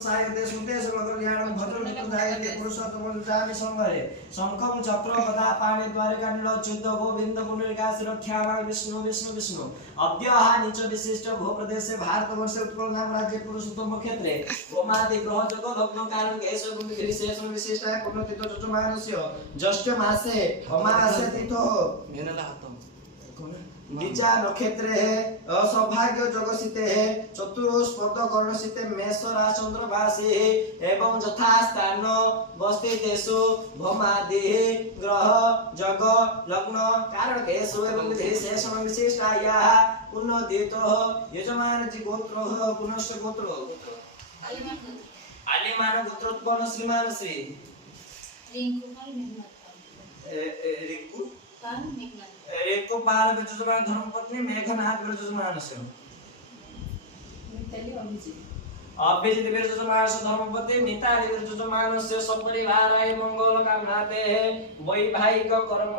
सायते सुतेश मकल्याणं भद्रमित्रायते पुरुषोत्तमजामि संहरे शंखं चक्र गदा पाणि द्वारकाण्ड चुद्ध गोविंद पुंडरीका सुरक्षावान् विष्णु विष्णु विष्णु अद्यः नीच विशिष्ट भूप्रदेशे भारतवर्षे उत्कल नाम राज्य पुरुषोत्तम क्षेत्रे गोमादि ग्रह जग लग्न कारण केशव विशेष विशिष्टाय पुण्यतीर्थ चतुर्मास्य ज्येष्ठ मासे अमावास्या तिथो मेनला हातम निचा नक्षत्रे है असौभाग्य जगसिते है चतुष्पद कर्णसिते मेष राशि चंद्र भासी एवं यथा स्थान बस्तितेषु भौमादि ग्रह जग लग्न कारण केषु एवं विशेषण विशिष्टायाः उन्नतितो यजमान जी गोत्र पुनश्च गोत्र आलिमान गोत्रोत्पन्न श्रीमान श्री रिंकू एको बाल बेजुजमान धर्मपत्नी मेघनाथ बेजुजमानस्य मिताली अभिजित बेजुजमानस्य धर्मपत्नी मिताली बेजुजमानस्य सपरिवाराय मंगल कामनाते वैवाहिक कर्म